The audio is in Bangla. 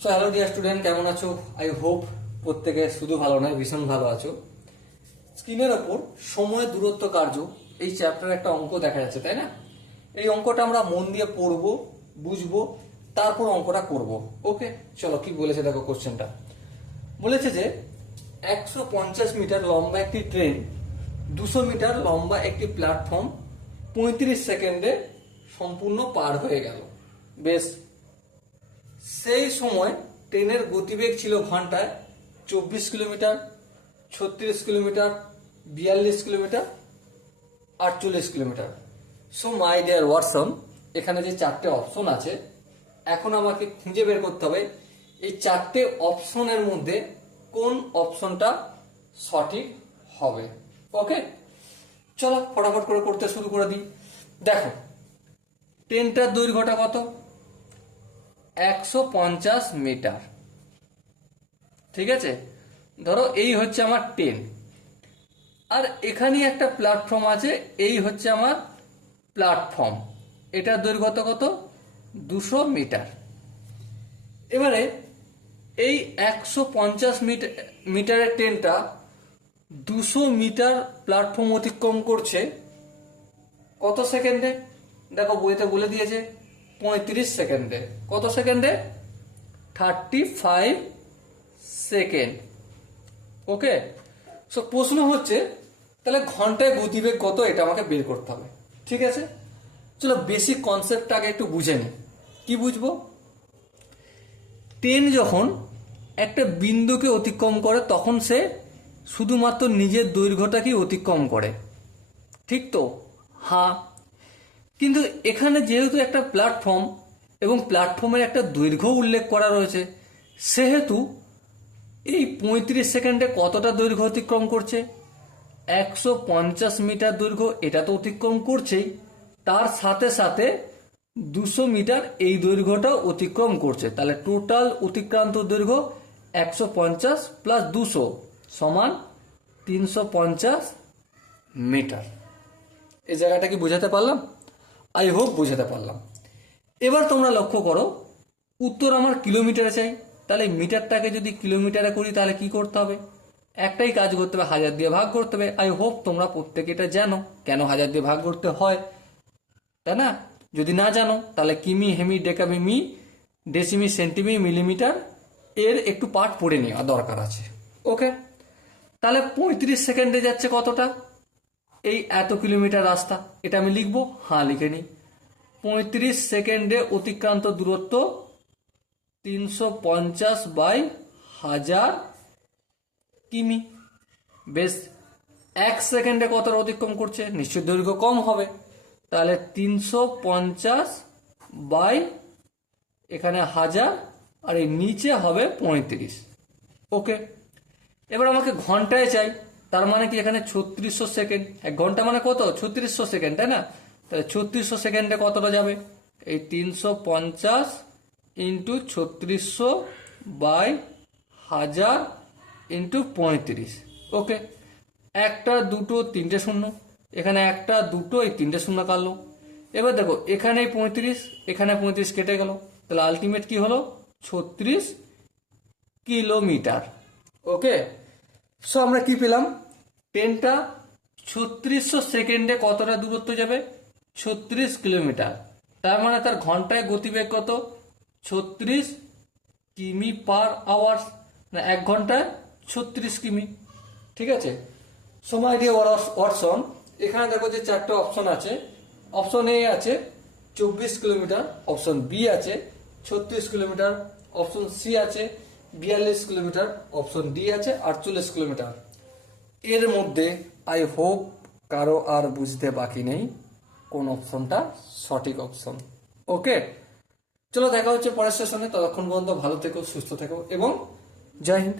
সো হ্যালো ডিয়ার স্টুডেন্ট, কেমন আছো? আই হোপ প্রত্যেকে শুধু ভালো নয়, ভীষণ ভালো আছো। স্ক্রিনের ওপর সময় দূরত্ব কার্য এই চ্যাপ্টারে একটা অঙ্ক দেখা যাচ্ছে, তাই না? এই অঙ্কটা আমরা মন দিয়ে পড়বো, বুঝবো, তারপর অঙ্কটা করব। ওকে, চলো কি বলেছে দেখো কোশ্চেনটা। বলেছে যে 150 মিটার লম্বা একটি ট্রেন 200 মিটার লম্বা একটি প্ল্যাটফর্ম 35 সেকেন্ডে সম্পূর্ণ পার হয়ে গেল। বেশ, সেই সময় ট্রেনের গতিবেগ ছিল ঘন্টায় 24 kilometre, 36 kilometre, 42 kilometre, 48 kilometre. So my dear Watson, এখানে যে চারটে অপশন আছে, এখন আমাকে খুঁজে বের করতে হবে এই চারটে অপশনের মধ্যে কোন অপশনটা সঠিক হবে। ওকে, চলো ফটাফট করে করতে শুরু করে দিই। দেখো, ট্রেনটার দৈর্ঘ্যটা কত? 150 মিটার। ঠিক আছে, ধরো এই হচ্ছে আমার ট্রেন, আর এখানে একটা প্ল্যাটফর্ম আছে, এই হচ্ছে আমার প্ল্যাটফর্ম। এটার দৈর্ঘ্য কত? 200 মিটার। এবারে এই 150 মিটারের ট্রেনটা 200 মিটার প্ল্যাটফর্ম অতিক্রম করছে কত সেকেন্ডে? দেখো বইতে বলে দিয়েছে 35 সেকেন্ডে। কত সেকেন্ডে? 35 সেকেন্ড। ওকে, সো প্রশ্ন হচ্ছে তাহলে ঘন্টায় গতিবেগ কত, এটা আমাকে বের করতে হবে। ঠিক আছে, চলো বেসিক কনসেপ্টটা আগে একটু বুঝে নিই। কি বুঝবো? ট্রেন যখন একটা বিন্দুকে অতিক্রম করে তখন সে শুধুমাত্র নিজের দৈর্ঘ্যটাকেই অতিক্রম করে, ঠিক তো? হ্যাঁ, কিন্তু এখানে যেহেতু একটা প্ল্যাটফর্ম এবং প্ল্যাটফর্মের একটা দৈর্ঘ্য উল্লেখ করা রয়েছে, সেহেতু এই 35 সেকেন্ডে কতটা দৈর্ঘ্য অতিক্রম করছে? 150 মিটার দৈর্ঘ্য, এটা তো অতিক্রম করছেই, তার সাথে সাথে 200 মিটার এই দৈর্ঘ্যটা অতিক্রম করছে। তাহলে টোটাল অতিক্রান্ত দৈর্ঘ্য 150 প্লাস 200 সমান 350 মিটার। এই জায়গাটা কি বোঝাতে পারলাম? আই হোপ বোঝাতে পারলাম। এবার তোমরা লক্ষ্য করো, উত্তর আমার কিলোমিটারে চাই, তাহলে মিটারটাকে যদি কিলোমিটারে করি তাহলে কি করতে হবে? একটাই কাজ করতে হবে, 1000 দিয়ে ভাগ করতে হবে। আই হোপ তোমরা প্রত্যেকে এটা জানো কেন 1000 দিয়ে ভাগ করতে হয়, তাই না? যদি না জানো তাহলে কিমি, হেমি, ডেকামি, ডেসিমি, সেন্টিমি, মিলিমিটার এর একটু পার্ট পড়ে নেওয়া দরকার আছে। ওকে, তাহলে 35 সেকেন্ডে যাচ্ছে কতটা? এই এত কিলোমিটার রাস্তা, এটা আমি লিখবো? হ্যাঁ, লিখে নিই। 35 সেকেন্ডে অতিক্রান্ত দূরত্ব 350/1000 কিমি। বেশ, 1 সেকেন্ডে কতটা অতিক্রম করছে? নিশ্চয় দৈর্ঘ্য কম হবে, তাহলে 350 বাই এখানে 1000, আর এই নিচে হবে 35। ওকে, এবার আমাকে ঘন্টায় চাই, তার মানে কি এখানে 3600 সেকেন্ড। 1 ঘন্টা মানে কত? 3600 সেকেন্ড, তাই না? তাহলে 3600 সেকেন্ডে কতটা যাবে? এই 350 ইন্টু 3600 বাই 1000 ইন্টু 35। ওকে, একটা, দুটো, তিনটে শূন্য, এখানে একটা, দুটো, এই তিনটে শূন্য কাটলো। এবার দেখো, এখানে 35, এখানে 35 কেটে গেল, তাহলে আলটিমেট কি হলো? 36 কিলোমিটার। ওকে, সো আমরা কি পেলাম? ট্রেনটা 3600 সেকেন্ডে কতটা দূরত্ব যাবে? 36 কিলোমিটার। তার মানে তার ঘন্টায় গতিবেগ কত? 36 কিমি পার আওয়ার্স, না 1 ঘন্টায় 36 কিমি। ঠিক আছে, সো মাই ডিয়ার ওয়াটসন, এখানে দেখো যে চারটে অপশন আছে। অপশন এ আছে 24 কিলোমিটার, অপশন বি আছে 36 কিলোমিটার, অপশন সি আছে 42 কিলোমিটার, অপশন ডি আছে 48 কিলোমিটার। এর মধ্যে আই হোপ কারো আর বুঝতে বাকি নেই কোন অপশনটা সঠিক অপশন। ওকে, চলো দেখা হচ্ছে পরের সেশনে। ততক্ষণ পর্যন্ত ভালো থেকো, সুস্থ থেকো এবং জয় হিন্দ।